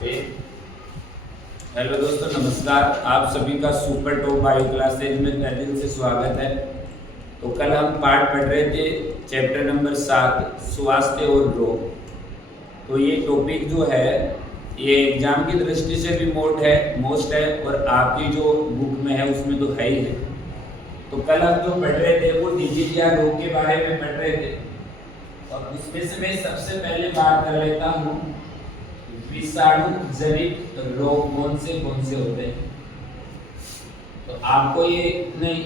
Hello दोस्तों, नमस्कार। आप सभी का सुपर टॉप बायो क्लासेज में तहे दिल से स्वागत है। तो कल हम पाठ पढ़ रहे थे चैप्टर नंबर 7 स्वास्थ्य और रोग। तो ये टॉपिक जो है ये एग्जाम की दृष्टि से भी मोस्ट है और आपकी जो बुक में है उसमें तो है ही है। तो कल हम जो पढ़ रहे थे वो डिजीज या रोग के बारे में पढ़ रहे थे और इसमें से मैं सबसे पहले बात कर लेता हूँ विषाणु जनित रोग कौन से होते हैं। तो आपको ये नहीं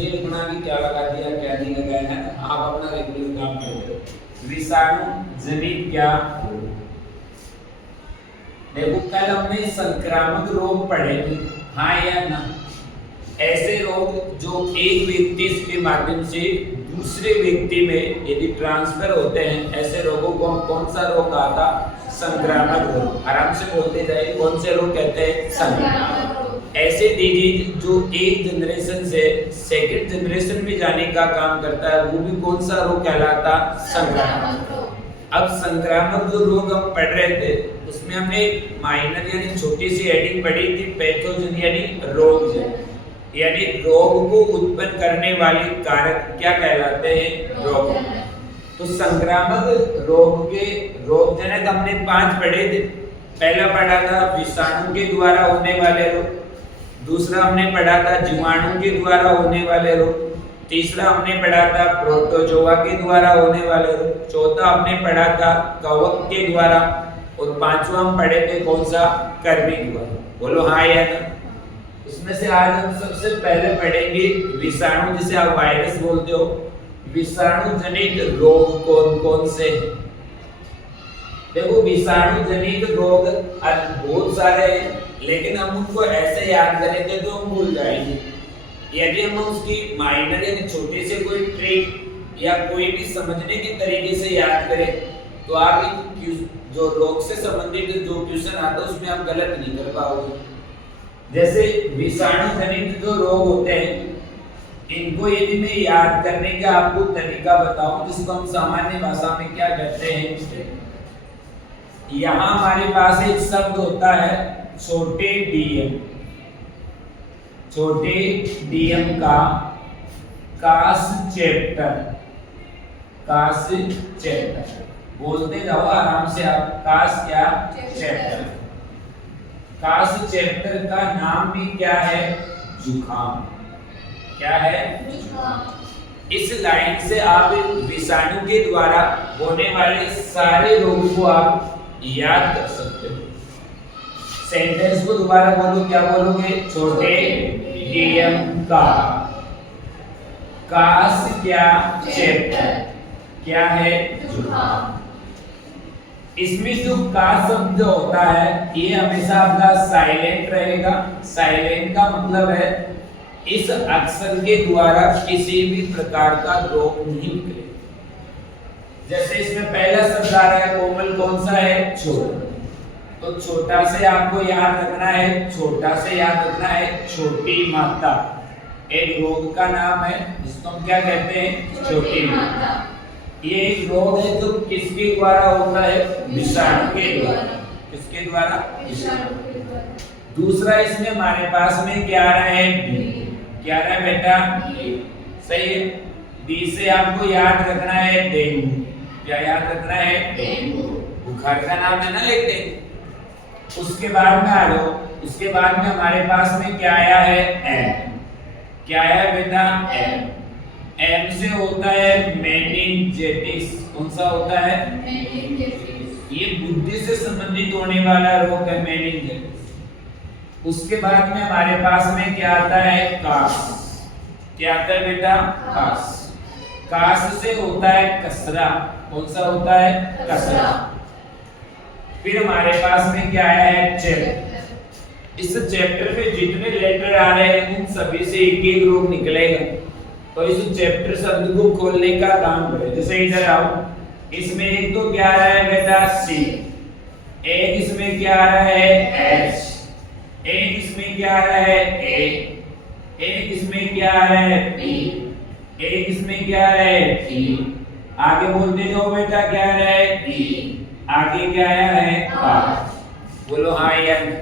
लिखना कि क्या लगा दिया क्या नहीं लगाया है, आप अपना रेगुलर काम करो। विषाणु जनित क्या रोग, देखो कल हमने संक्रामक रोग पढ़े थे, हाँ या ना। ऐसे रोग जो एक व्यक्ति के माध्यम से दूसरे व्यक्ति में यदि ट्रांसफर होते हैं, ऐसे रोगों को हम कौन सा रोग कहा था? संक्रामक रोग। आराम से बोलते जाइए, कौन से रोग कहते हैं? संक्रामक रोग। ऐसे डिजीज जो एक जनरेशन से सेकंड जनरेशन में जाने का काम करता है वो भी कौन सा रोग कहलाता? संक्रामक रोग। अब संक्रामक जो रोग हम पढ़ रहे थे उसमें हमने माइनर यानी छोटी सी हेडिंग पढ़ी थी, पैथोजन यानी रोग, यानी रोग को उत्पन्न करने वाले कारक क्या कहलाते हैं? रोग। तो संक्रामक रोग के रोगजनक हमने 5 पढ़े थे। पहला पढ़ा था विषाणु के द्वारा होने वाले रोग, दूसरा हमने पढ़ा था जीवाणु के द्वारा होने वाले रोग, तीसरा हमने पढ़ा था प्रोटोजोआ के द्वारा होने वाले रोग, चौथा हमने पढ़ा था कवक के द्वारा और पांचवा हम पढ़े थे कौन सा? कृमि द्वारा। बोलो हाँ या ना। इसमें से आज हम सबसे पहले पढ़ेंगे विषाणु, जिसे आप वायरस बोलते हो। विषाणु जनित रोग कौन कौन से हैं? देखो विषाणु जनित रोग बहुत सारे हैं, लेकिन हम उनको ऐसे याद करेंगे तो हम भूल जाएंगे। यदि हम उसकी माइनर यानी छोटे से कोई ट्रिक या कोई भी समझने के तरीके से याद करें तो आप जो रोग से संबंधित जो क्वेश्चन आता है उसमें आप गलत नहीं कर पाओगे। जैसे विषाणु जनित जो रोग होते हैं इनको यदि मैं याद करने का आपको तरीका बताऊं जिसको हम सामान्य भाषा में क्या कहते हैं, यहाँ हमारे पास एक शब्द होता है छोटे डीएम। छोटे डीएम का कास चैप्टर बोलते जाओ आराम से आप। कास क्या? चैप्टर। कास चैप्टर का नाम भी क्या है? जुखाम। क्या है? जुखाम। इस लाइन से आप विषाणु के द्वारा होने वाले सारे रोगों को आप याद कर सकते हो। सेंटेंस को दोबारा बोलो, क्या बोलोगे? छोटे डीएम का कास क्या? चैप्टर क्या है? जुखाम। इसमें जो का शब्द होता है ये हमेशा आपका साइलेंट रहेगा। साइलेंट का मतलब है इस अक्षर के द्वारा किसी भी प्रकार का रोग नहीं निकले। जैसे इसमें पहला शब्द आ रहा है कोमल, कौन सा है? छोटा। तो छोटा से आपको याद रखना है, छोटा से याद रखना है छोटी माता। एक रोग का नाम है जिसको हम क्या कहते हैं? छोटी माता। ये एक रोग है जो किसके द्वारा होता है? विषाणु के द्वारा। किसके द्वारा? विषाणु के द्वारा। दूसरा इसमें हमारे पास में क्या आ रहा है? डी। क्या आ रहा है बेटा? डी। सही है। डी से आपको याद रखना है डेंगू। क्या याद रखना है? डेंगू। बुखार का नाम है ना एक डेंगू। उसके बाद में आ जाओ, उसके बाद में हमारे पास में क्या आया है? एम। क्या आया बेटा? एम। एम से होता है मेनिंजाइटिस। कौन सा होता है? मेनिंजाइटिस। ये बुद्धि से संबंधित होने वाला रोग है मेनिंजाइटिस। उसके बाद में हमारे पास में क्या आता है? कास। क्या आता है बेटा? कास। कास से होता है कसरा। कौन सा होता है? कसरा। फिर हमारे पास में क्या आया है? चैप्टर। इस चैप्टर में जितने लेटर आ रहे हैं उन सभी से एक एक रोग निकलेगा। तो इस चैप्टर शब्द को खोलने का काम करें। जैसे इधर आओ, इसमें एक तो क्या आ रहा है बेटा? सी। एक इसमें क्या आ रहा है? एच। एक इसमें क्या आ रहा है? ए। एक इसमें क्या आ रहा है? पी। एक इसमें क्या आ रहा है? टी। आगे बोलते जाओ बेटा, क्या आ रहा है? ई। आगे क्या आया है? 5। बोलो हाँ या नहीं।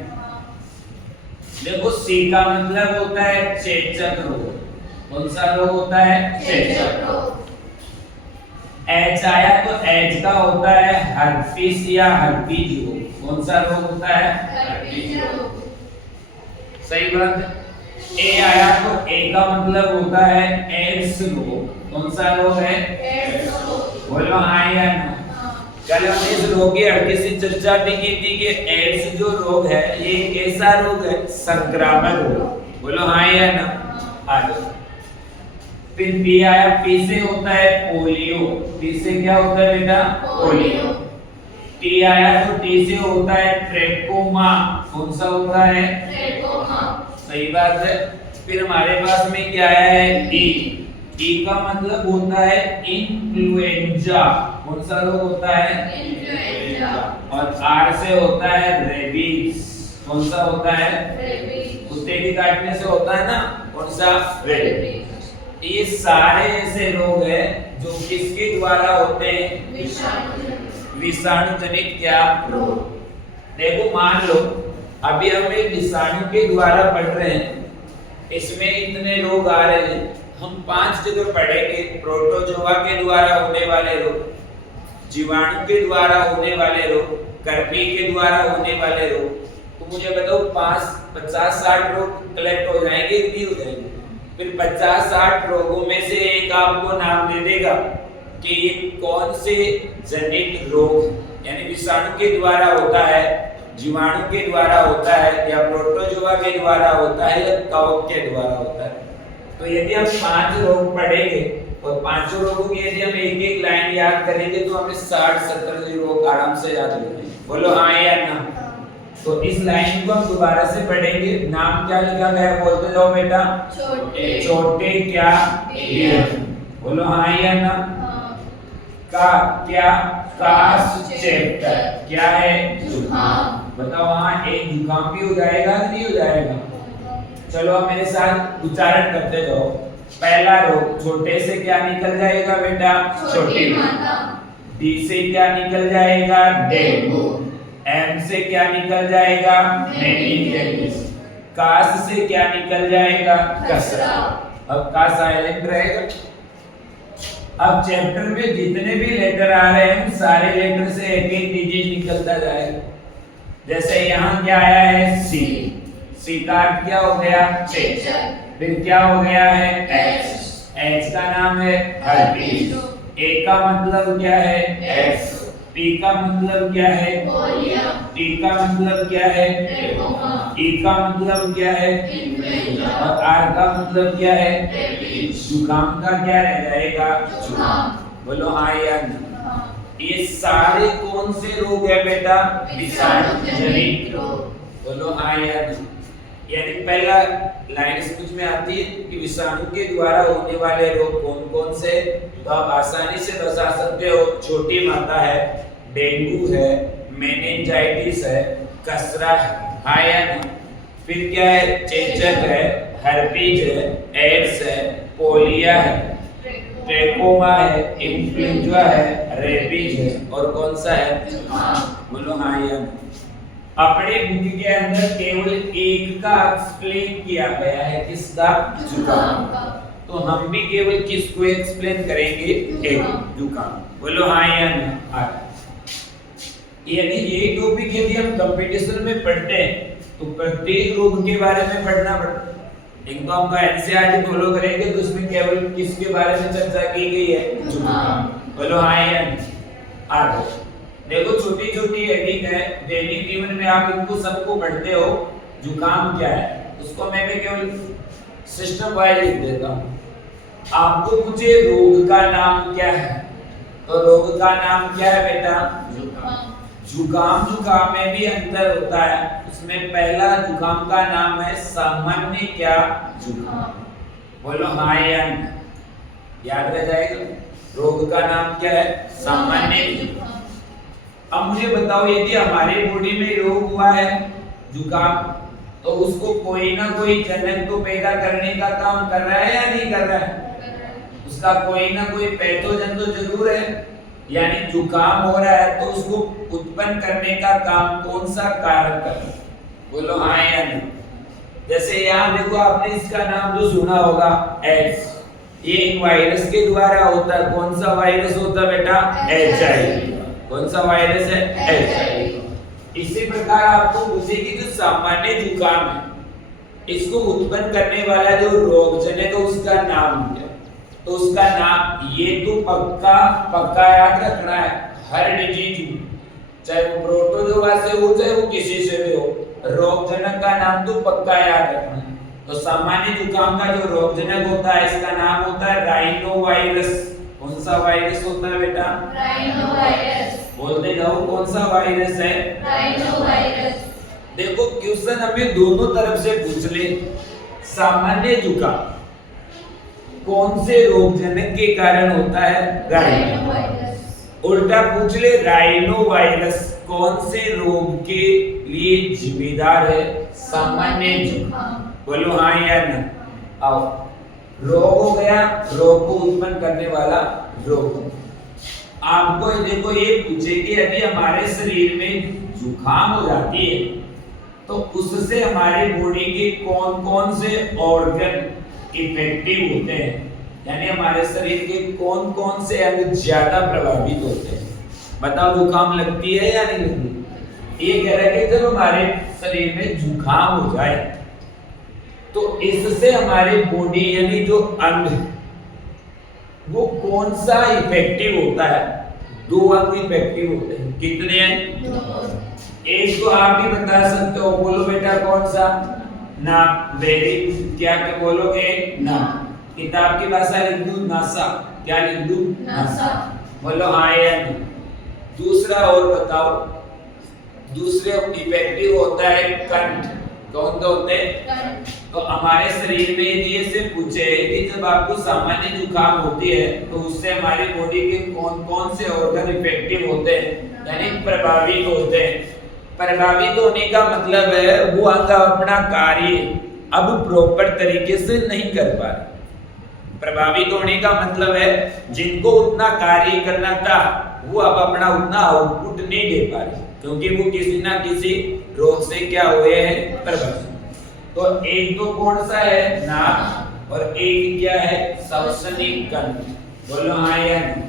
देखो सी का मतलब होता है चेचक रोग। कौन सा रोग होता है? चेचक रोग। एच आया तो एच का होता है हर्पीस या हर्पीज रोग। कौन सा रोग होता है? हर्पीज रोग। सही बात। ए आया तो ए का मतलब होता है एड्स रोग। कौन सा रोग है? एड्स रोग। बोलो हाँ या ना। कल हमने इस रोग की हल्की सी चर्चा भी की थी कि एड्स जो रोग है ये कैसा रोग है? संक्रामक रोग। बोलो हाँ या ना। आगे फिर पी आया, पी से होता है पोलियो। पी से क्या होता है बेटा? पोलियो। टी आया तो टी से होता है ट्रेकोमा। कौन सा होता है? ट्रेकोमा। सही बात है। फिर हमारे पास में क्या आया है? ई। ई का मतलब होता है इन्फ्लुएंजा। कौन सा रोग होता है? इन्फ्लुएंजा। और आर से होता है रेबीज। कौन सा होता है? रेबीज। कुत्ते के काटने से होता है ना, कौन सा? रेबीज। ये सारे ऐसे रोग हैं जो किसके द्वारा होते हैं? विषाणु जनित क्या रोग। देखो मान लो अभी हम एक विषाणु के द्वारा पढ़ रहे हैं, इसमें इतने रोग आ रहे हैं, हम 5 जगह पढ़ेंगे। प्रोटोजोआ के द्वारा होने वाले रोग, जीवाणु के द्वारा होने वाले रोग, कर्मी के द्वारा होने वाले रोग। तो मुझे बताओ 50-60 रोग कलेक्ट हो जाएंगे कि नहीं हो जाएंगे? फिर 50-60 रोगों में से एक आपको नाम दे देगा कि ये कौन से जनित रोग यानी विषाणु के द्वारा होता है, जीवाणु के द्वारा होता है, या प्रोटोजोआ के द्वारा होता है, या कवक के द्वारा होता है। तो यदि हम 5 रोग पढ़ेंगे और 5 रोगों की यदि हम एक एक लाइन याद करेंगे तो हमें 60-70 रोग आराम से याद हो जाएंगे। बोलो हाँ या ना। तो इस लाइन को हम दोबारा से पढ़ेंगे। नाम क्या लिखा गया है? बोलते जाओ बेटा। छोटे क्या? बोलो हाँ या ना। का क्या? कास चैप्टर क्या है? जुकाम। बताओ हाँ, एक जुकाम भी हो जाएगा कि नहीं हो जाएगा? चलो अब मेरे साथ उच्चारण करते जाओ। पहला रोग, छोटे से क्या निकल जाएगा बेटा? छोटी माता। डी से क्या निकल जाएगा? डेंगू। एम से क्या निकल जाएगा? मेनिंजाइटिस। कास से क्या निकल जाएगा? कसरा। अब का साइलेंट रहेगा। अब चैप्टर में जितने भी लेटर आ रहे हैं सारे लेटर से एक एक डिजिट निकलता जाएगा। जैसे यहाँ क्या आया है? सी। सी का क्या हो गया? चेचक। फिर क्या हो गया है? एच। एच का नाम है हर्पीज। ए का मतलब क्या है? एच। पी का मतलब क्या है? पोलियो। टी का मतलब क्या है? ट्रेकोमा। ई का मतलब क्या है? इन्फ्लुएंजा। और आर का मतलब क्या है? रेबीज। जुकाम का क्या रह जाएगा? जुकाम। बोलो हाँ या ना। ये सारे कौन से रोग है बेटा? विषाणु जनित रोग। बोलो हाँ या ना। यानी पहला लाइन समझ में आती है कि विषाणु के द्वारा होने वाले रोग कौन कौन से, तो आप आसानी से बता सकते हो। छोटी माता है, डेंगू है, मेनिंजाइटिस है, कसरा है, हाँ या ना। फिर क्या है? चेचक है, हर्पीज है, एड्स है, पोलियो है, ट्रेकोमा है, इन्फ्लुएंजा है, रेबीज है, और कौन सा है? बोलो हाँ या ना। अपने बुक के अंदर केवल एक का एक्सप्लेन किया गया है, किसका? जुकाम का। तो हम भी केवल किसको एक्सप्लेन करेंगे? एक, जुकाम। बोलो हाँ या ना। यदि ये टॉपिक यदि हम कंपटीशन में पढ़ते हैं तो प्रत्येक रोग के बारे में पढ़ना पड़ता है। एक तो हम एनसीईआरटी फॉलो करेंगे तो उसमें केवल किसके बारे में चर्चा की गई है? जुकाम। बोलो हाँ या ना। आगे देखो, छोटी छोटी हेडिंग है, दैनिक जीवन में आप इनको सबको पढ़ते हो। जुकाम क्या है उसको मैं भी केवल सिस्टम वाइज लिख देता हूँ। आपको पूछे रोग का नाम क्या है, तो रोग का नाम क्या है बेटा? जुकाम। जुकाम जुकाम में भी अंतर होता है। उसमें पहला जुकाम का नाम है सामान्य क्या? जुकाम। बोलो हाँ या ना। याद रह जाएगा। रोग का नाम क्या है? सामान्य जुकाम। अब मुझे बताओ, यदि हमारे बॉडी में रोग हुआ है जुकाम, तो उसको कोई ना कोई जनक तो पैदा करने का काम कर रहा है या नहीं कर रहा है? उसका कोई ना कोई पैथोजन तो जरूर है। यानी जुकाम हो रहा है तो उसको उत्पन्न करने का काम कौन सा कारक कर? बोलो हाँ या नहीं। जैसे यहाँ देखो, आपने इसका नाम जो सुना होगा एड्स, ये एक वायरस के द्वारा होता है। कौन सा वायरस होता है बेटा? HIV। कौन सा वायरस है? HIV। इसी प्रकार आपको पूछे कि जो सामान्य जुकाम है, इसको उत्पन्न करने वाला जो रोगजनक है उसका नाम क्या? तो उसका नाम ये तो पक्का याद रखना है। हर डिजीज, चाहे वो प्रोटोजोआ से हो चाहे वो किसी से भी हो, रोगजनक का नाम तो पक्का याद रखना है। तो सामान्य जुकाम का जो रोगजनक होता है इसका नाम होता है राइनोवायरस। कौन सा वायरस होता है बेटा? राइनोवायरस। बोलते जाओ, कौन सा वायरस है? राइनोवायरस। देखो क्वेश्चन हमें दोनों तरफ से पूछ ले। सामान्य जुकाम कौन से रोगजनक के कारण होता है? राइनोवायरस। उल्टा पूछ ले, राइनोवायरस कौन से रोग के लिए जिम्मेदार है? सामान्य जुकाम। बोलो हाँ या ना। आओ, रोग हो गया, रोग को उत्पन्न करने वाला रोग। आपको देखो ये पूछे कि यदि हमारे शरीर में जुकाम हो जाती है तो उससे हमारे बॉडी के कौन कौन से ऑर्गन इफेक्टिव होते हैं, यानी हमारे शरीर के कौन कौन से अंग ज्यादा प्रभावित होते हैं? बताओ, जुकाम लगती है या नहीं लगती? ये कह रहा है कि जब हमारे शरीर में जुकाम हो जाए तो इससे हमारे बॉडी यानी जो अंग वो कौन सा इफेक्टिव होता है? 2 अंग इफेक्टिव होते हैं। कितने हैं? एक तो आप भी बता सकते हो, बोलो बेटा कौन सा? नाक। वेरी, क्या बोलोगे? नाक। किताब की भाषा लिख दूं नासा, क्या लिख दूं? नासा। बोलो हाँ या नहीं। दूसरा और बताओ, दूसरे इफेक्टिव होता है कंठ। कौन सा होते हैं? तो हमारे शरीर में ये से पूछे कि जब आपको सामान्य जुकाम होती है तो उससे हमारी बॉडी के कौन कौन से ऑर्गन इफेक्टिव होते हैं, यानी प्रभावित होते हैं। प्रभावित होने का मतलब है वो अंग अपना कार्य अब प्रॉपर तरीके से नहीं कर पा रहे। प्रभावित होने का मतलब है जिनको उतना कार्य करना था वो अब अपना उतना आउटपुट नहीं दे पा रहे, क्योंकि वो किसी ना किसी रोग से क्या हुए हैं? प्रभावित। तो एक तो कौन सा है? नाक, और एक क्या है? श्वसनिक कंठ। बोलो हाँ या नहीं।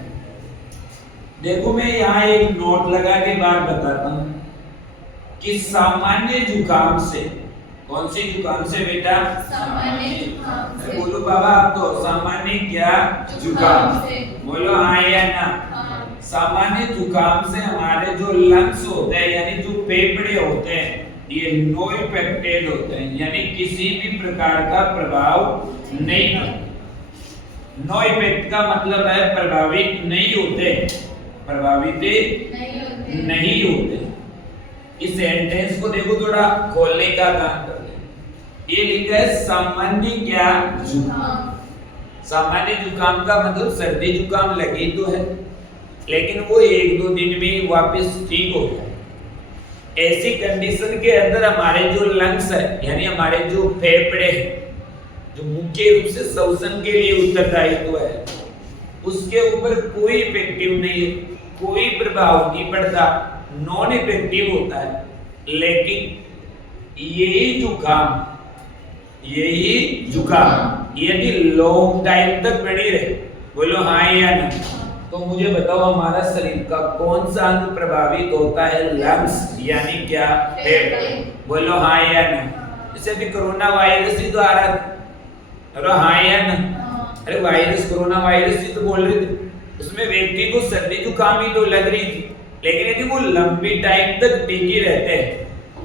देखो मैं यहाँ एक नोट लगा के बात बताता हूँ कि सामान्य जुकाम से, कौन सी जुकाम से बेटा? सामान्य जुकाम से। बोलो बाबा आप तो, सामान्य क्या? जुकाम। बोलो हाँ या ना। सामान्य जुकाम से हमारे जो लंग्स होते हैं यानी जो फेफड़े होते हैं ये नो इफेक्टेड होते हैं, यानी किसी भी प्रकार का प्रभाव नहीं करते। नो इफेक्ट का मतलब है प्रभावित नहीं होते, प्रभावित नहीं होते। इस सेंटेंस को देखो, थोड़ा खोलने का काम करते हैं। ये लिखा है सामान्य क्या? जुकाम। सामान्य जुकाम का मतलब सर्दी जुकाम लगी तो है लेकिन वो 1-2 दिन में वापस ठीक हो जाए। ऐसी कंडीशन के अंदर हमारे जो लंग्स है यानी हमारे जो फेफड़े हैं जो मुख्य रूप से श्वसन के लिए उत्तरदायित्व है उसके ऊपर कोई इफेक्टिव नहीं है, कोई प्रभाव नहीं पड़ता, नॉन इफेक्टिव होता है। लेकिन यही जुकाम यदि लॉन्ग टाइम तक बनी रहे, बोलो हाँ या नहीं, तो मुझे बताओ हमारा शरीर का कौन सा अंग प्रभावित होता है? लंग्स यानी क्या? फेफड़े। बोलो हाँ या नहीं। जैसे भी कोरोना वायरस ही तो आ रहा था, अरे हाँ या नहीं। अरे वायरस, कोरोना वायरस ही तो बोल रहे थे, उसमें व्यक्ति को सर्दी जुकाम ही तो लग रही थी, लेकिन यदि वो लंबी टाइम तक टिके रहते हैं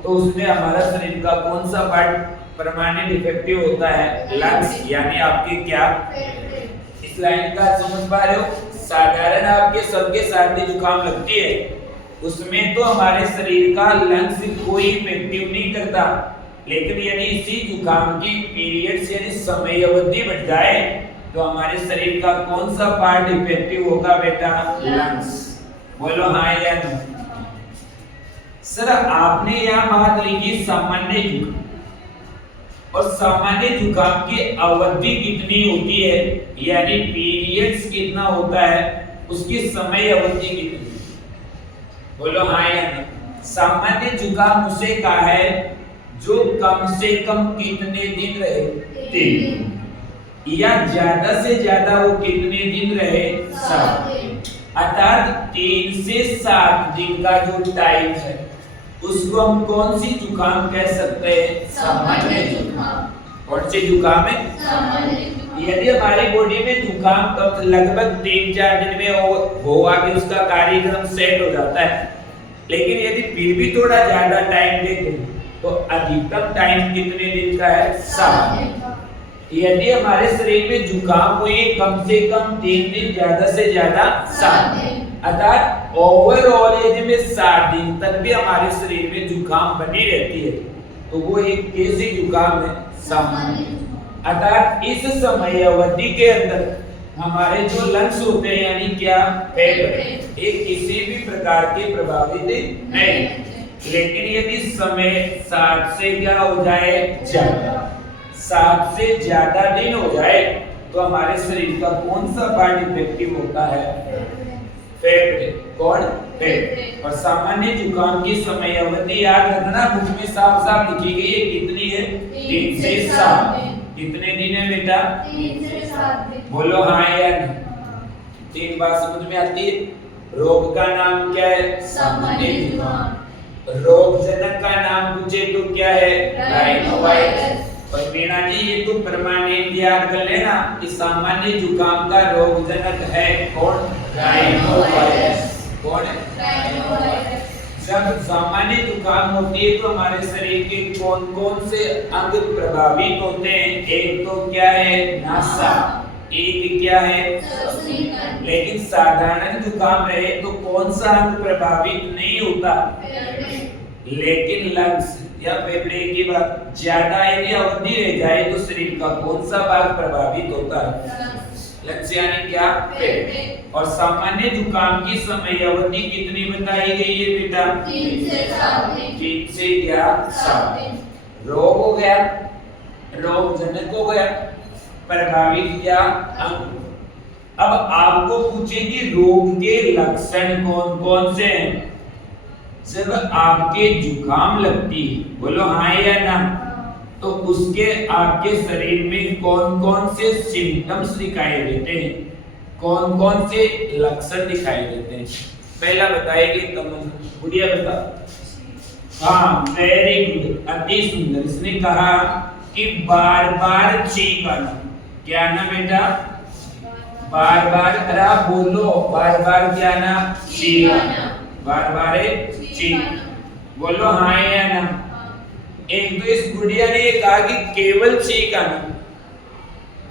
तो उसमें हमारा शरीर का कौन सा पार्ट परमानेंट इफेक्टिव होता है? लंग्स यानी आपके क्या? इस लाइन का समझ पा रहे हो? साधारण आपके सबके सर्दी जुकाम लगती है उसमें तो हमारे शरीर का लंग्स कोई इफेक्टिव नहीं करता, लेकिन यदि इसी जुकाम की पीरियड्स यानी समय अवधि बढ़ जाए तो हमारे शरीर का कौन सा पार्ट इफेक्टिव होगा बेटा? लंग्स। बोलो हाँ या नहीं। सर आपने यहाँ बात लिखी सामान्य जुकाम, और सामान्य जुकाम की अवधि कितनी होती है यानी पीरियड्स कितना होता है? उसकी समय अवधि कितनी? बोलो हाँ या नहीं। सामान्य जुकाम उसे कहा है जो कम से कम कितने दिन रहे? 3। या ज्यादा से ज्यादा वो कितने दिन रहे? 7 दिन। अर्थात 3 से 7 दिन का जो टाइम है उसको हम कौन सी जुकाम कह सकते हैं? सामान्य जुकाम। कौन सी जुकाम है? सामान्य जुकाम। यदि हमारी बॉडी में जुकाम कब लगभग 3-4 दिन में हो आके उसका कार्यक्रम सेट हो जाता है, लेकिन यदि फिर भी थोड़ा ज्यादा टाइम देखें तो अधिकतम टाइम कितने दिन का है? 7 दिन। यदि हमारे शरीर में जुकाम हुए कम से कम 3 दिन, ज्यादा से ज्यादा 7 दिन, अर्थात ओवरऑल यदि में 7 दिन तक भी हमारे शरीर में जुकाम बनी रहती है तो वो एक कैसी जुकाम है? सामान्य। अर्थात इस समय अवधि के अंदर हमारे जो लंग्स होते हैं यानी क्या? फेफड़े, एक किसी भी प्रकार के प्रभावित नहीं। लेकिन यदि समय 7 से क्या हो जाए? ज्यादा, 7 से ज्यादा दिन हो जाए तो हमारे शरीर का कौन सा पार्ट इफेक्टिव होता है? फेफड़े। कौन? फेफड़े। और सामान्य जुकाम की समय अवधि याद रखना, बुक में साफ साफ लिखी गई है। कितनी है? 3 से 7 दिन। कितने दिन है बेटा? 3 से 7 दिन। बोलो हाँ या नहीं। 3 बात समझ में आती है। रोग का नाम क्या है? सामान्य जुकाम। रोग जनक का नाम पूछे तो क्या है? राइनोवायरस। और मीना जी ये तो परमानेंट याद कर लेना कि सामान्य जुकाम का रोग जनक है कौन? राइनोवायरस। कौन है? राइनोवायरस। जब सामान्य जुकाम होती है तो हमारे शरीर के कौन कौन से अंग प्रभावित होते हैं? एक तो क्या है? नासा। एक क्या है? श्वसनीकरण। लेकिन साधारण जुकाम रहे तो कौन सा अंग प्रभावित नहीं होता? लेकिन लंग्स या फेफड़े की बात ज्यादा यदि अवधि रह जाए तो शरीर का कौन सा भाग प्रभावित होता है? लंग्स यानी क्या? फेफड़े। और सामान्य जुकाम की समय अवधि कितनी बताई गई है बेटा? 3 से 7 दिन। 3 से क्या? 7 दिन। रोग हो गया, रोग जनक हो गया, प्रभावित क्या? अंग। अब आपको पूछे कि रोग के लक्षण कौन कौन से हैं? जब आपके जुकाम लगती है, बोलो हाँ या ना, तो उसके आपके शरीर में कौन कौन से सिम्टम्स दिखाई देते हैं? कौन कौन से लक्षण दिखाई देते हैं? पहला बताएगी तमन्ना, गुड़िया बता। हाँ, वेरी गुड, अति सुंदर। इसने कहा कि बार बार चीख आना। क्या ना बेटा? बार बार, अरे आप बोलो, बार बार क्या ना? चीख आना। बार बार चीख। बोलो हाँ या ना। एक तो इस गुड़िया ने ये कहा कि केवल चीख आना,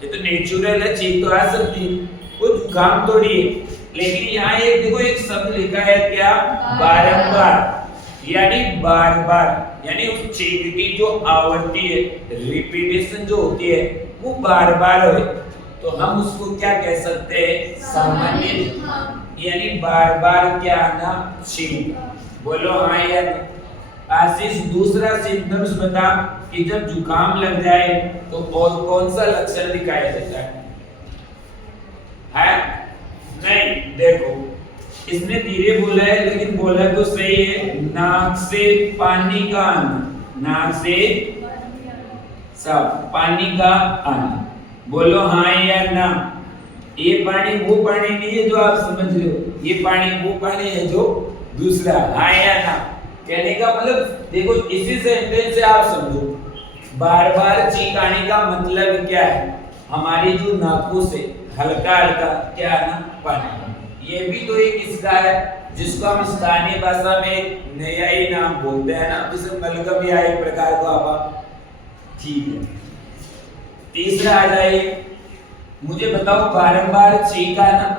ये तो नेचुरल है, चीख तो आ सकती है, वो जुकाम थोड़ी है। लेकिन यहाँ एक देखो एक शब्द लिखा है क्या? बारंबार, यानी बार बार, यानी उस चीख की जो आवृत्ति है, रिपीटेशन जो होती है वो बार बार हो, तो हम उसको क्या कह सकते हैं? सामान्य जुकाम। यानी बार बार क्या आना? चीख। बोलो हाँ या नहीं। आशीष दूसरा सिम्टम्स बता कि जब जुकाम लग जाए तो और कौन सा लक्षण दिखाई देता है? नहीं, देखो इसने धीरे बोला है लेकिन बोला तो सही है। नाक से पानी का आना, नाक से सब पानी का आना। बोलो हाँ या ना। ये पानी वो पानी नहीं है जो आप समझ रहे हो, ये पानी वो पानी है जो दूसरा। हाँ या ना। कहने का मतलब देखो इसी सेंटेंस से आप समझो, बार बार चीख आने का मतलब क्या है? हमारी जो नाकों से हल्का हल्का क्या ना पानी। ये भी तो एक इसका है जिसको हम स्थानीय भाषा में नया ही नाम बोलते हैं ना, जैसे मलगम या एक प्रकार का आवा। ठीक है, तीसरा आ जाए, मुझे बताओ बारंबार चीख आना,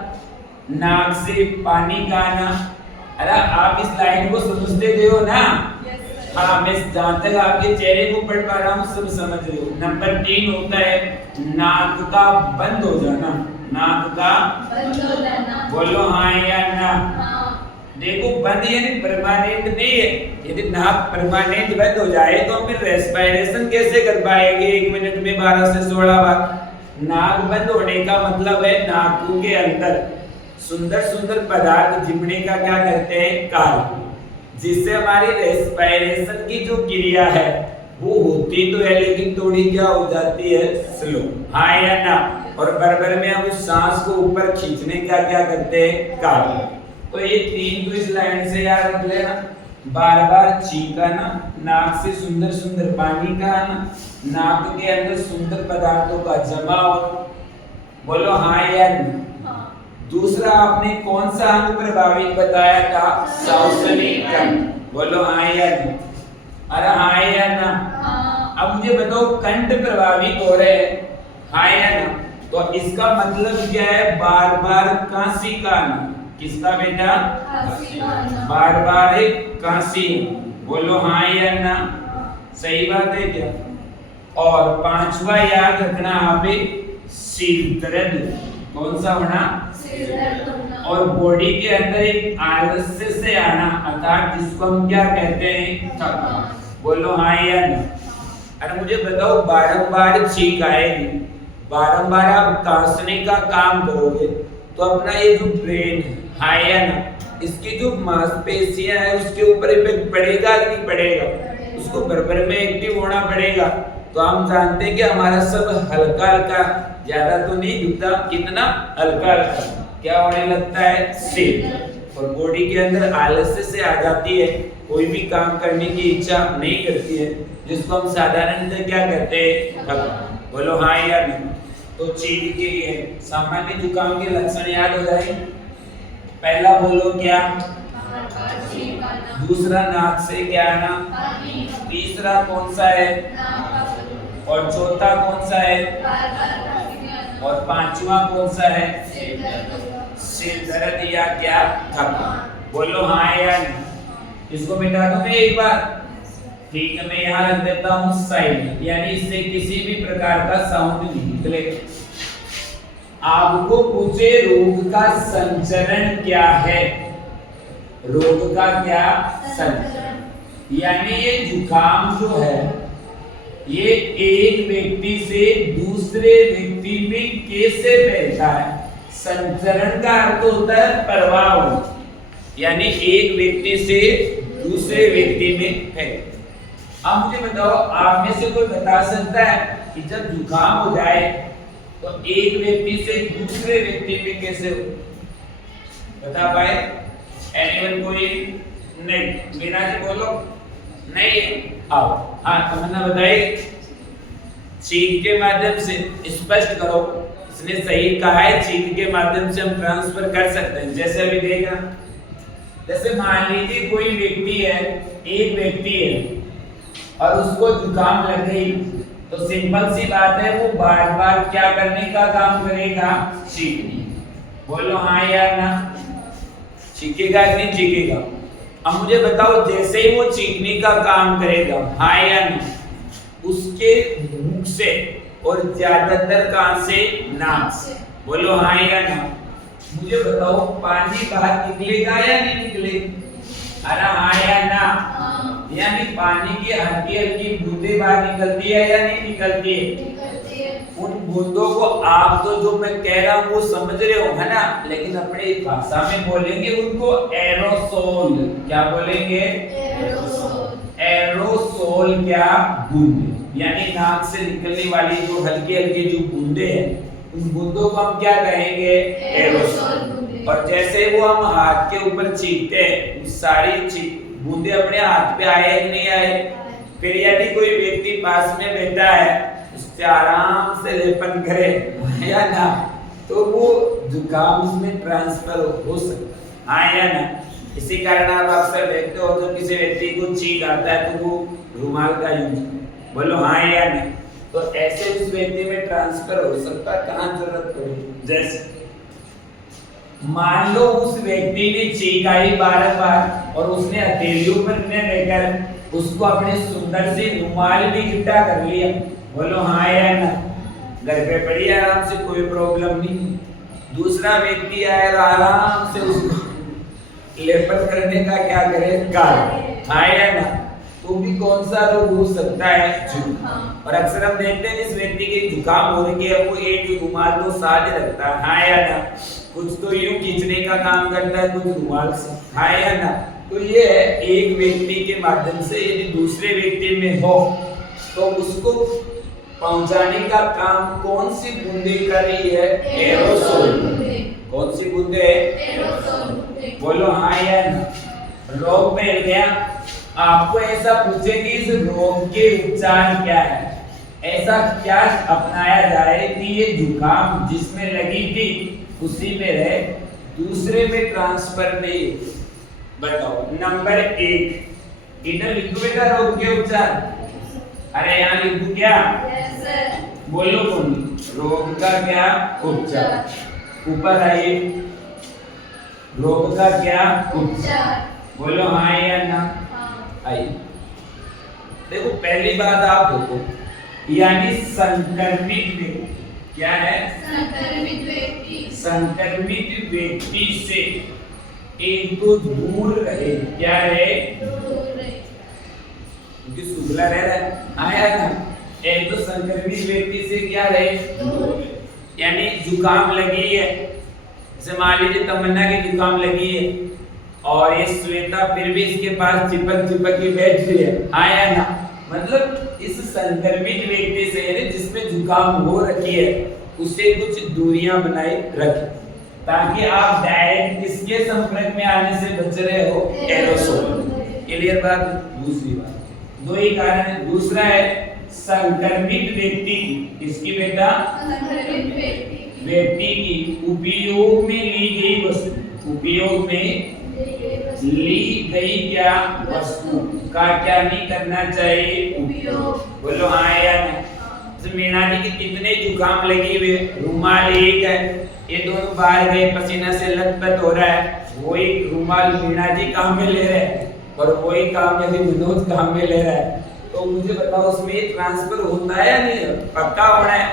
नाक से पानी का आना। अरे आप इस लाइन को समझते हो ना? हाँ, मैं जहाँ तक आपके चेहरे को पढ़ पा रहा हूँ सब समझ रहे हो। नंबर 3 होता है नाक का बंद हो जाना, नाक का बंद हो जाना। बोलो हाँ या ना। हाँ। देखो बंद यानी परमानेंट नहीं है। यदि नाक परमानेंट बंद हो जाए तो हम फिर रेस्पिरेशन कैसे कर पाएंगे 1 मिनट में 12 से 16 बार? नाक बंद होने का मतलब है नाकों के अंदर सुंदर सुंदर पदार्थ जिमने का क्या करते हैं, कार्य, जिससे हमारी रेस्पिरेशन की जो क्रिया है वो होती तो है लेकिन थोड़ी क्या हो जाती है, स्लो। हाँ या ना? और बराबर में हम उस सांस को ऊपर खींचने का क्या करते हैं, कार्य। तो ये 3 तो इस लाइन से याद रख लेना। बार बार छींकना, नाक से सुंदर सुंदर पानी का आना, नाक के अंदर सुंदर पदार्थों का जमा होना। बोलो हाँ या नहीं? दूसरा आपने कौन सा अंग प्रभावित बताया था, श्वासनी कंठ। बोलो हाँ या नहीं? अरे हाँ या ना? अब मुझे बताओ कंठ प्रभावित हो रहे हैं, हाँ या ना? तो इसका मतलब क्या है, बार बार कांसी का आना। किसका बेटा, बार बार कांसी। बोलो हाँ या ना? सही बात है क्या? और 5वां याद रखना आप, सिर दर्द। कौन सा होना, और बॉडी के अंदर एक आलस्य से आना, अर्थात जिसको हम क्या कहते हैं, थकान। बोलो हाँ या ना? अरे मुझे बताओ बारंबार छींक आएगी, बारंबार आप कांसने का काम करोगे तो अपना ये जो ब्रेन है, हाँ या ना, इसकी जो मांसपेशियां है उसके ऊपर इफेक्ट पड़ेगा कि नहीं पड़ेगा, उसको बराबर में एक्टिव होना पड़ेगा। तो हम जानते हैं कि हमारा सब हल्का हल्का, ज्यादा तो नहीं दुखता, कितना हल्का हल्का क्या होने लगता है, सिर। और बॉडी के अंदर आलस्य से आ जाती है, कोई भी काम करने की इच्छा नहीं करती है, जिसको हम साधारणतः क्या कहते हैं, थकान। बोलो हाँ या नहीं? तो छींक के लिए सामान्य जुकाम के लक्षण याद हो जाए। पहला बोलो क्या, दूसरा नाक से क्या आना, तीसरा कौन सा है, और चौथा कौन सा है, और 5वां कौन सा है, सिर दर्द या क्या, थकान। बोलो हाँ या नहीं? इसको मिटा दूं मैं एक बार, ठीक है? मैं यहाँ रख देता हूँ साइड, यानी इससे किसी भी प्रकार का साउंड नहीं निकलेगा। आपको पूछे रोग का संचरण क्या है, रोग का क्या संचरण, यानी ये जुकाम जो है ये एक व्यक्ति से दूसरे व्यक्ति में कैसे फैलता है। संचरण का अर्थ होता है प्रभाव, यानी एक व्यक्ति से दूसरे व्यक्ति में फैलता। अब मुझे बताओ, आप में से कोई बता सकता है कि जब जुकाम हो जाए तो एक व्यक्ति से दूसरे व्यक्ति में कैसे हो, बता पाए? एनीवन कोई? नहीं, बिना से बोलो नहीं। आओ, हाँ तमन्ना बताइए। छींक के माध्यम से स्पष्ट करो। इसने सही कहा है, छींक के माध्यम से हम ट्रांसफर कर सकते हैं। जैसे अभी देखना, जैसे मान लीजिए कोई व्यक्ति है, एक व्यक्ति है और उसको जुकाम लग गई, तो सिंपल सी बात है वो बार बार क्या करने का काम करेगा, छींकने। बोलो हाँ या ना? छींकेगा कि नहीं छींकेगा? अब मुझे बताओ, जैसे ही वो छींकने का काम करेगा, हाँ या ना, उसके मुख से और ज्यादातर कहां से, नाक से। बोलो हाँ या ना? मुझे बताओ पानी बाहर निकलेगा या नहीं निकलेगा? अरे हाँ या ना? यानी पानी की हल्की हल्की बूंदें बाहर निकलती है या नहीं निकलती है? उन बूंदों को आप तो जो मैं कह रहा हूँ वो समझ रहे हो, है ना? लेकिन अपने भाषा में बोलेंगे उनको एरोसोल। क्या बोलेंगे? एरोसोल क्या? बूंदे। यानी नाक से निकलने वाली जो हल्की हल्की जो बूंदे हैं, उन बूंदों को हम क्या कहेंगे? एरोसोल। और जैसे वो हम हाथ के ऊपर छींकते हैं, सारी बूंदे अपने हाथ पे आए कि नहीं आए? फिर यदि कोई व्यक्ति पास में बैठा है, उससे आराम से लेपन करे या ना, तो वो जुकाम उसमें ट्रांसफर हो सकता है, हाँ या ना? इसी कारण आप अक्सर देखते हो जब किसी व्यक्ति को छींक आता है तो वो रुमाल का यूज करते। बोलो हाँ या नहीं? तो ऐसे उस व्यक्ति में ट्रांसफर हो सकता है, कहाँ जरूरत पड़े। जैसे मान लो उस व्यक्ति ने छींक आई बार और उसने हथेलियों पर रहकर उसको अपने सुंदर से रुमाल भी इकट्ठा कर लिया। बोलो हाँ या ना? घर पे पड़ी आराम से, कोई प्रॉब्लम नहीं। दूसरा व्यक्ति आया आराम से उसको लेपन करने का क्या करे, कार्य, हाँ या ना? तो भी कौन सा रोग हो सकता है? जुकाम। और अक्सर हम देखते हैं जिस व्यक्ति की जुकाम हो रही है वो एक रुमाल तो साथ रखता है, हाँ या ना? कुछ तो यूं खींचने का काम करता है, कुछ रुमाल से, हाँ या ना। तो ये है एक व्यक्ति के माध्यम से यदि दूसरे व्यक्ति में हो तो उसको पहुंचाने का काम कौन सी बूंदे कर रही है? एरोसोल। कौन सी बूंदे? एरोसोल। बोलो हाँ या ना। रोग फैल गया, आपको ऐसा पूछेंगे इस रोग के उपचार क्या है, ऐसा क्या अपनाया जाए कि ये जुकाम जिसमें लगी थी उसी में रहे, दूसरे में ट्रांसफर नहीं। बताओ। नंबर 1 इधर लिखो बेटा रोग के उपचार। अरे यहाँ लिखो क्या? Yes sir. बोलो कौन? रोग का क्या उपचार? ऊपर आइए। रोग का क्या उपचार? बोलो हाँ या ना। आइए देखो, पहली बात आप देखो, यानी संक्रमित व्यक्ति क्या है? संक्रमित व्यक्ति। संक्रमित व्यक्ति से एक तो दूर रहे। क्या रहे? दूर रहे। क्योंकि शुक्ला रह रहा है, आया ना। एक तो संक्रमित व्यक्ति से क्या रहे? दूर। यानी जुकाम लगी है, जैसे मान लीजिए तमन्ना की जुकाम लगी है और ये श्वेता फिर भी इसके पास चिपक चिपक के बैठ रही है, आया ना। मतलब इस संक्रमित व्यक्ति से यानी जिसमें जुकाम हो रखी है उससे कुछ दूरियां बनाए रखें ताकि आप डायरेक्ट किसके संपर्क में आने से बच रहे हो? एरोसोल। क्लियर बात? दूसरी बात, दो ही कारण है। दूसरा है संक्रमित व्यक्ति की, इसकी बेटा संक्रमित व्यक्ति की उपयोग में ली गई वस्तु, उपयोग में ली गई क्या वस्तु का क्या नहीं करना चाहिए? उपयोग। बोलो हाँ या नहीं। तो मीना जी की कितने जुकाम लगी हुए, रुमाल एक है, ये दोनों बाहर गए, पसीना से लथपथ हो रहा है, वही रुमाल मीना जी काम में ले रहे हैं और वही काम यदि विनोद काम में ले रहा है, तो मुझे बताओ उसमें ट्रांसफर होता है या नहीं? पक्का होना है।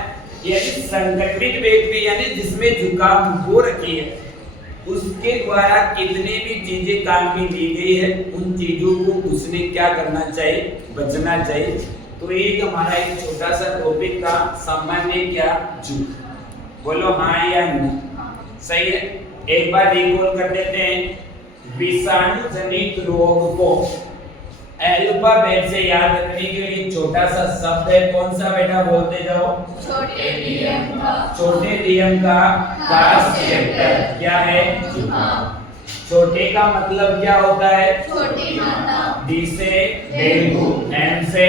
यानी संक्रमित व्यक्ति यानी जिसमें जुकाम हो रखी है उसके द्वारा कितने भी चीजें काम में ली गई है उन चीजों को उसने क्या करना चाहिए? बचना चाहिए। तो एक हमारा एक छोटा सा टॉपिक था सामान्य क्या जुकाम। बोलो हाँ या नहीं। सही है। एक बार रिकॉल कर देते हैं। विषाणु जनित रोग को अल्फाबेट से याद रखने के लिए छोटा सा शब्द है, कौन सा बेटा? बोलते जाओ। छोटे नियम का। छोटे नियम का खास चैप्टर क्या है? जुकाम। छोटे का मतलब क्या होता है? छोटी मात्रा। डी से डेंगू, एम से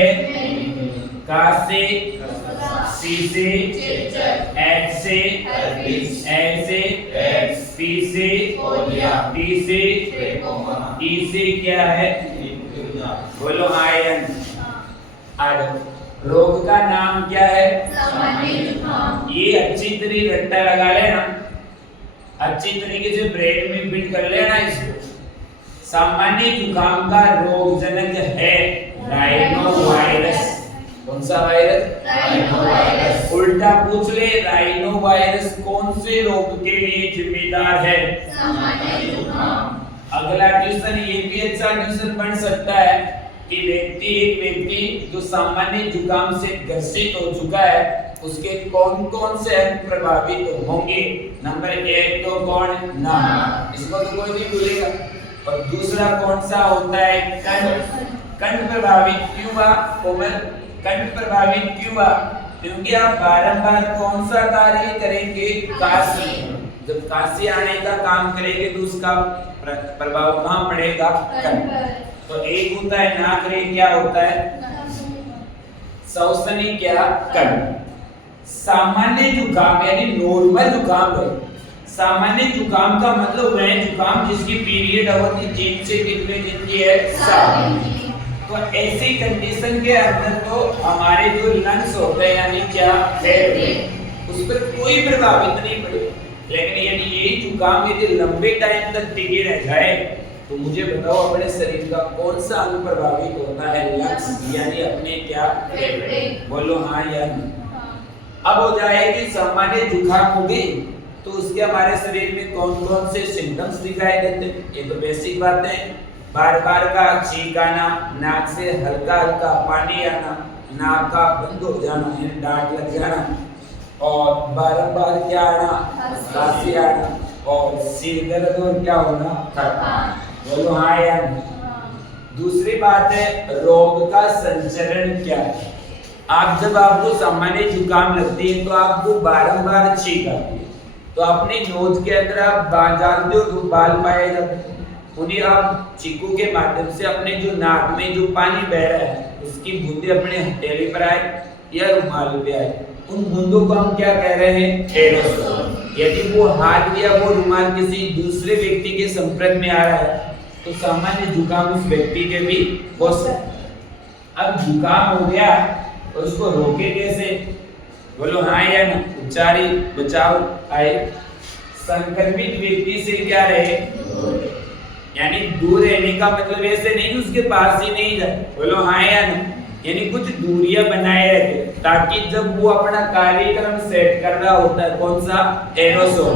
का से, सी से चेचक, एच से herpes, ए से एड्स, पी से पोलियो, टी से ट्रेकोमा, ई से क्या है? बोलो आयन। रोग का नाम क्या है? सामान्य जुकाम। ये अच्छी तरीके रट्टा लगा लेना, अच्छी तरीके से ब्रेन में फिट कर लेना इसको। सामान्य जुकाम का रोगजनक है राइनो वायरस। कौन सा वायरस? Rhino virus. उल्टा पूछ ले, राइनो वायरस कौन से रोग के लिए जिम्मेदार है? सामान्य जुकाम। अगला क्वेश्चन ये भी अच्छा क्वेश्चन बन सकता है कि एक व्यक्ति जो सामान्य जुकाम से ग्रसित हो चुका है उसके कौन कौन से अंग प्रभावित होंगे? नंबर 1 तो कौन? नाक, इसको तो कोई नहीं भूलेगा। और दूसरा कौन सा होता है? कंठ। कंठ प्रभावित क्यों हुआ? कोमल, कंठ प्रभावित क्यों हुआ? क्योंकि आप बारंबार कौन सा कार्य करेंगे? काशी। जब काशी आने का काम करेंगे तो उसका प्रभाव कहाँ पड़ेगा? कंठ। तो एक होता है नाक रे, क्या होता है? श्वसनी क्या? कंठ। सामान्य जुकाम यानी नॉर्मल जुकाम है। सामान्य जुकाम का मतलब वह जुकाम जिसकी पीरियड अवधि 3 से कितने दिन की है? 7। तो ऐसी कंडीशन के अंदर तो हमारे जो लंग्स होते हैं यानी क्या? फेफड़े, उस पर कोई प्रभावित नहीं पड़ेगा। लेकिन यदि यही जुकाम यदि लंबे टाइम तक टिके रह जाए तो मुझे बताओ अपने शरीर का कौन सा अंग प्रभावित होता है? लंग्स यानी अपने क्या? फेफड़े। बोलो हाँ या नहीं। अब हो जाएगी सामान्य जुकाम हो गई तो उसके हमारे शरीर में कौन कौन से सिम्टम्स दिखाई देते हैं? ये तो बेसिक बातें हैं। बार बार का छींक आना, नाक से हल्का हल्का पानी आना, नाक का बंद हो जाना यानी डांट लग जाना, और बारंबार क्या आना? खांसी आना, और सिर दर्द और क्या होना, थकान। बोलो हाँ या नहीं। दूसरी बात है रोग का संचरण क्या है। आप जब आपको सामान्य जुकाम लगती है तो आपको बारंबार छींक आती है, तो अपने नोज के अंदर आप जानते हो जो बाल पाए जाते हैं, उन्हें आप चीकू के माध्यम से अपने जो नाक में जो पानी बह रहा है उसकी बूंदे अपने हथेली पर आए या रुमाल पे आए, उन बूंदों को हम क्या कह रहे हैं, एरोसोल। यदि वो हाथ या वो रुमाल किसी दूसरे व्यक्ति के संपर्क में आ रहा है तो सामान्य जुकाम उस व्यक्ति के भी हो सकता है। अब जुकाम हो गया तो उसको रोके कैसे, बोलो हाँ या ना। उपचारी बचाव आए, संक्रमित व्यक्ति से क्या रहे, यानी दूर रहने का मतलब ऐसे नहीं उसके पास ही नहीं जाए, बोलो हाँ या ना। यानी कुछ दूरियां बनाए रखे ताकि जब वो अपना कार्यक्रम सेट कर रहा होता है कौन सा, एरोसोल,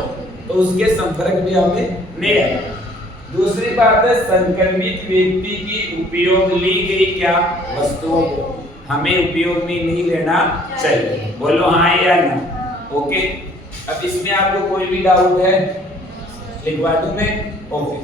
तो उसके संपर्क में हमें नहीं आए। दूसरी बात है संक्रमित व्यक्ति की उपयोग ली गई क्या वस्तुओं को हमें उपयोग में नहीं लेना चाहिए, बोलो हाँ या ना। ओके, अब इसमें आपको कोई भी डाउट है लिखवा दूं मैं, ओके।